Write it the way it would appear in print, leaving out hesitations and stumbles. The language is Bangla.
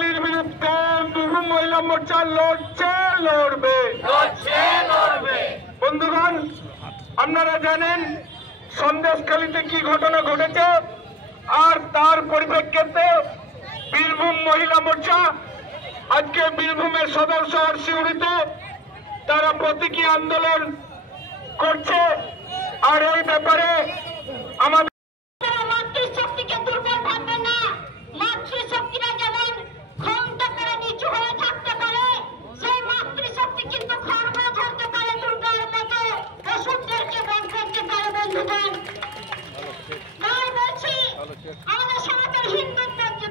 বাঙালির বিরুদ্ধে বীরভূম মহিলা মোর্চা লড়বে। বন্ধুগণ, আপনারা জানেন সন্দেশখালীতে কি ঘটনা ঘটেছে, আর তার পরিপ্রেক্ষিতে বীরভূম মহিলা মোর্চা আজকে বীরভূমের সদর শহর সিউড়িতে তারা প্রতীকী আন্দোলন করছে। আর এই ব্যাপারে আমাদের মাতৃশক্তিকে দুর্বল ভাববেন না। মাতৃশক্তিরা যেমন ক্ষমতা করে নিচু হয়ে থাকতে পারে, সেই মাতৃশক্তি কিন্তু খর্ব ধরতে পারে, দুর্গার মতো ওষুধদেরকে বধ করতে পারে। বন্ধুগণ, বলছি আমাদের সনাতন হিন্দুদেরকে